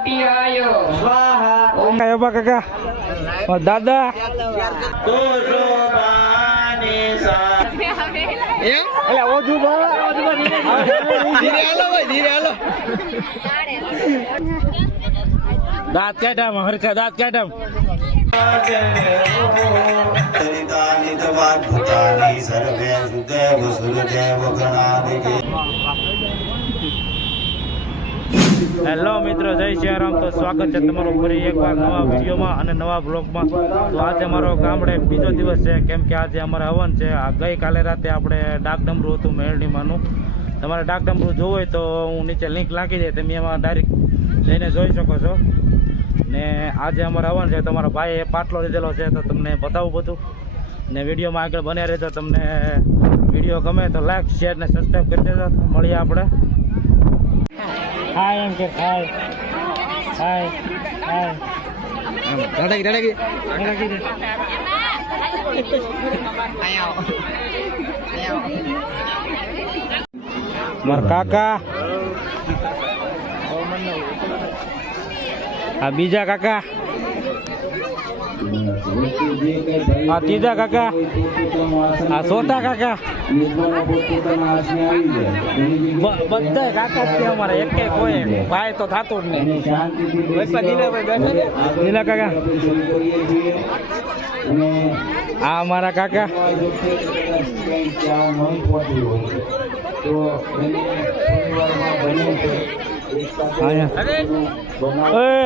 ભક્તિયાય સ્વાહા. કાકા કાકા દાદા દાંત કાઢામાં હરખા દાંત હેલો મિત્રો, જય સિયારામ. તો સ્વાગત છે તમારું ફરી એકવાર નવા વિડીયોમાં અને નવા બ્લોગમાં. તો આજે અમારો ગામડે બીજો દિવસ છે, કેમ કે આજે અમારે હવન છે. ગઈકાલે રાતે આપણે ડાક ડમરું હતું મેળડીમાંનું. તમારે ડાક ડમરું જોવું હોય તો હું નીચે લિંક નાખી દે, તમે એમાં ડાયરેક્ટ જઈને જોઈ શકો છો. ને આજે અમારે હવન છે. તમારા ભાઈએ પાટલો લીધેલો છે, તો તમને બતાવું બધું. ને વિડીયોમાં આગળ બન્યા રહેજો. તમને વિડીયો ગમે તો લાઈક શેર ને સબસ્ક્રાઈબ કરી દેજો. મળીએ આપણે. હાય એમ કે હાય હાય હાય મારા કાકા, આ બીજા કાકા, આ ત્રીજા કાકા, આ ચોથા કાકા, બધા કાકા છે અમારા. એક કોઈ ભાઈ તો થતો જ નહીં. નીલા કાકા, આ અમારા કાકા.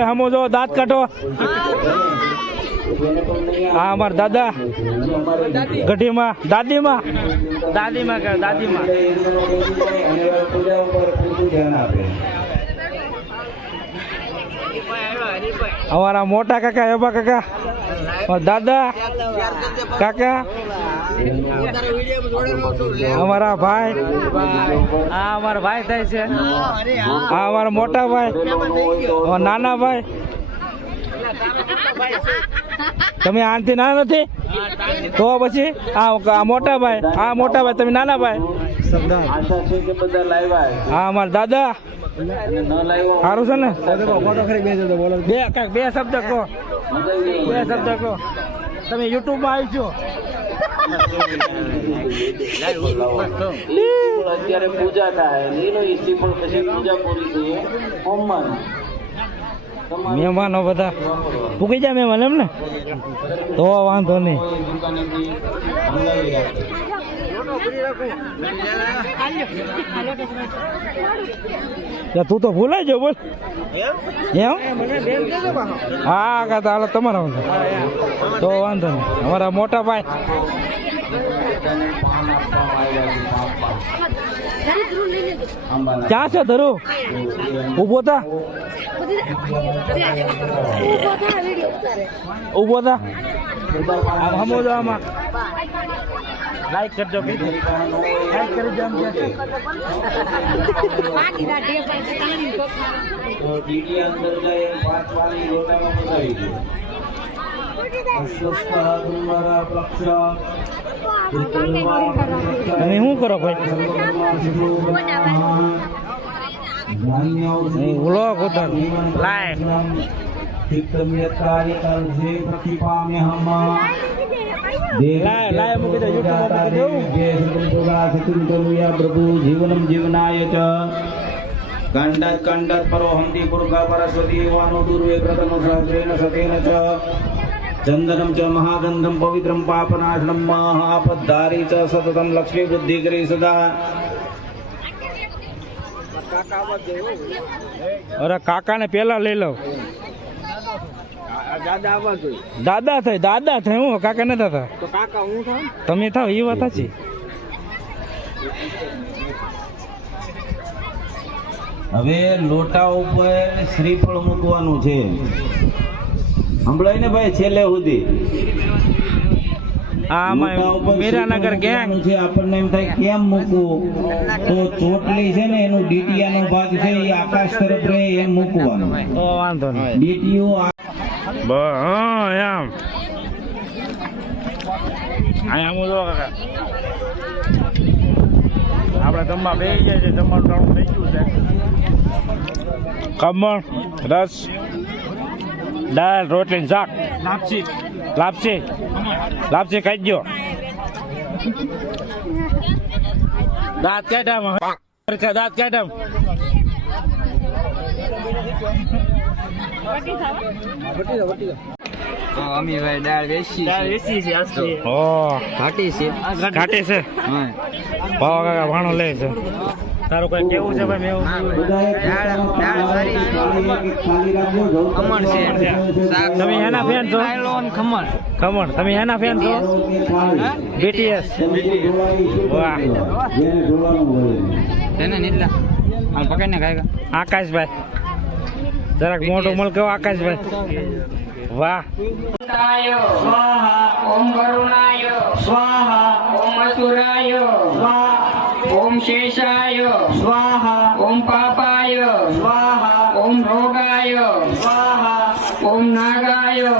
હમો જો દાંત કાઢો. હા અમારા દાદા ગઢીમાં, દાદીમાં દાદીમાં કે દાદીમાં. અમારા મોટા કાકા, એબા કાકા, દાદા કાકા, અમારા ભાઈ, આ અમારા ભાઈ થાય છે. આ અમારા મોટા ભાઈ, નાના ભાઈ. તમે આનથી નાના નથી તો પછી આ મોટા ભાઈ, આ મોટા ભાઈ, તમે નાના ભાઈ. હા અમારા દાદા સારું છે ને. બે શબ્દ કહો, બે શબ્દ કહો. તમે યુટ્યુબમાં આવી છો. અત્યારે પૂજા થાય પછી પૂજા પૂરી થઈ હોમમાં મહેમાનો બધા પૂકી જાય. મહેમાન એમ ને તો વાંધો નહીં. તું તો ભૂલાઈ જાવ બોલ. એમ હા કાકા હાલો તમારા વાંધો તો વાંધો નહીં. અમારા મોટા ભાઈ ક્યાં છે? ધરુ ઉભો થા, ઉભો થા. હમો જો આમાં લાઈક કરજો, લાઈક કરી દો. તમે શું કરો ભાઈ? વ્લોગ ઉતાર લાઈવ. પ્રભુ જીવનમ જીવનાય ચ કાંડાત કાંડાત પરો હંતી પુરખા પરસ્વતી વાનો દુર્વે પ્રતનો સહસ્રેણ સતેન ચ ચંદનમ ચ મહાગંધમ પવિત્રમ પાપનાશનમ મહાપદ્ધારી ચ સતતમ લક્ષ્મી વૃદ્ધિ કરી સદા. અરે કાકા ને પેલા લઈ લો. દાદા થાય, દાદા થાય. હું કાકા નથી થતા. તમે થાવ એ વાત સાચી. હવે લોટા ઉપર શ્રીફળ મૂકવાનું છે. સંભળાય ને ભાઈ છેલ્લે સુધી. મીરાનગર ગેંગ છે. આપણને એમ થાય કેમ મૂકવું, તો ચોટલી છે ને એનું ડીટીયાનો ભાગ છે એ આકાશ તરફ રહે એમ મૂકવાનું. વાંધો નહીં. ડીટીઓ એમ અહીંયા હું જો કાકા આપણે જમવા બેસી જાય છે, જમવાનું ટાણું થઈ ગયું છે. ખમણ, રસ, દાળ, રોટલી, શાક, લાપસી ખાઈ ગયો. દાંત કાઢામાં દાંત કાઢામ. અમે ભાઈ દાળ વેચી ઓ ઘાટી છે. ઘાટી છે. હા ભાવ કાકા ભાણો લે છે. તારું કઈ કેવું છે ભાઈ? મેં દાળ સારી છે. ખમણ છે. શાક તમે એના ફેન છો? ખમણ ખમણ તમે એના ફેન છો? BTS. વાહ. તેને નીલા આમ પકડીને ખાય. આકાશભાઈ જરાક મોટું મળ કેવો આકાશભાઈ. વાહ. સ્વાહા ઓમ કરુણાય સ્વાહા ઓમ અસુરાય સ્વાહા ઓમ શેષાય સ્વાહા ઓમ પાપાય સ્વાહા ઓમ રોગાય સ્વાહા ઓમ નાગાય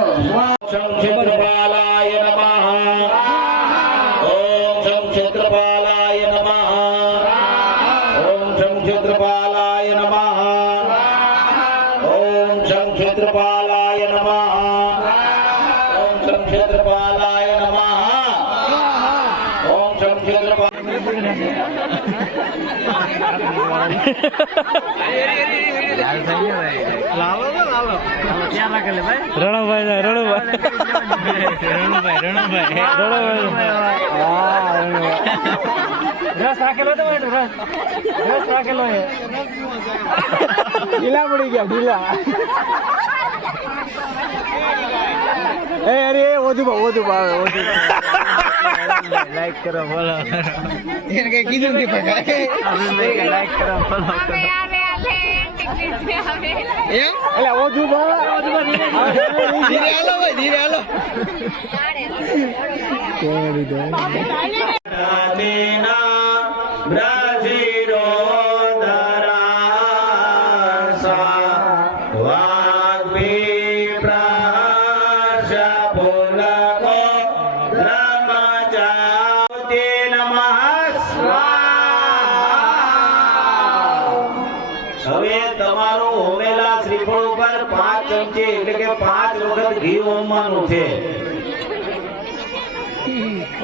ક્ષેત્રપાલાય નમઃ. ઓમ ક્ષેત્રપાલાય નમઃ. ઓમ ક્ષેત્રપાલાય નમઃ. ઓમ ક્ષેત્રપાલાય નમઃ. ઓમ ક્ષેત્રપાલાય નમઃ. ઓમ રસ રાખેલો તો રસ રાખેલો ઢીલા પડી ગયા ઢીલા. અરે વધુ ભાવે લાઈક કરો બોલો. એને કઈ કીધું નથી પણ લાઈક કરો બોલો. એટલે ઓછું ભાવે ધીરે હાલો ભાઈ ધીરે હાલો. હવે તમારું હોમેલા શ્રીફળ ઉપર 5 ચમચી એટલે કે 5 વખત ઘી હોમવાનું છે.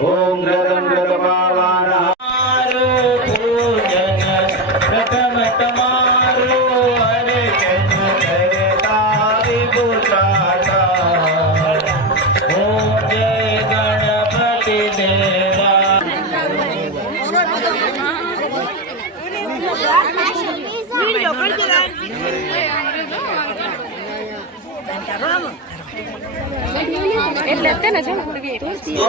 ઓમ ગ્રદમ ગ્રદપાવાના પૂજન પ્રથમ તમારું હરે કરે તારી પૂજાતા. ઓમ જય ગણપતિ દેવા. એટલે તેને છે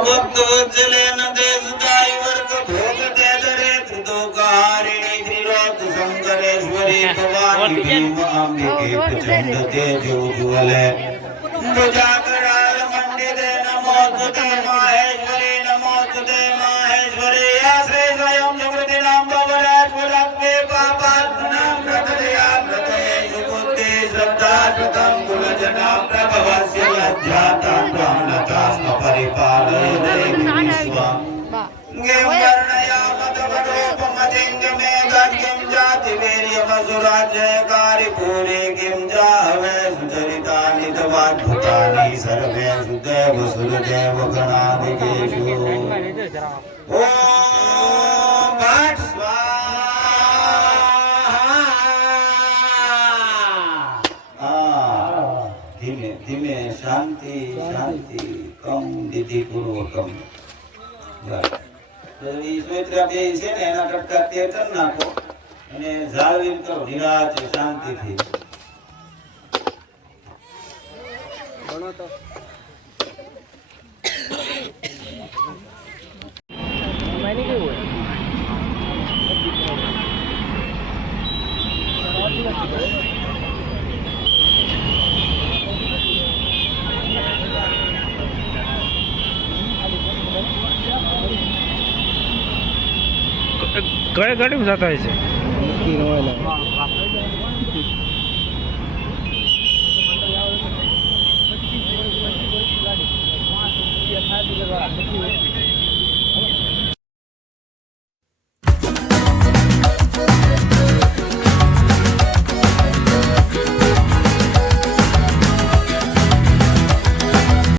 ભક્તવત્સલેન દેશદાય વર્ગ ભોગ દેદરે ત્રિદોકારિણી ત્રિલોક શંકરેશ્વરી ભવાની ભીમ અંબિકે પ્રચંડ તેજો જ્વલે જાગરાર મંડિતે નમો તુતે માહેશ્વરી નમો તુતે માહેશ્વરી આશ્રય સ્વયં જગતિ નામ બવરાજ્વલક્વે પાપાત્મનામ પ્રતદયા પ્રતયે સુબુદ્ધિ શ્રદ્ધા પ્રતમ કુલજના પ્રભવસ્ય લજ્જાતા પ્રાણતા પરિપાલય દેવી વિશ્વા ગેમ વર્ણયામતવડોપમતિંગ મેઘાગ્યમ જાતિ વીર્યમસુરાજ્યકારી પૂરી કિમ જાહવે સુચરિતાનિ તવાદ્ભુતાનિ સર્વે સુદેવ સુરદેવ ગણાધિકેષુ. ઓમ ભટ સ્વાહા. ધીમે ધીમે શાંતિ શાંતિ કમ વિધિ પૂર્વકમ. ઈશ્વર બે છે ને એના કટકા તેર કરી નાખો અને જાળવી કરો નિરાજ શાંતિથી. કઈ ગાડીમાં જતા હોય છે?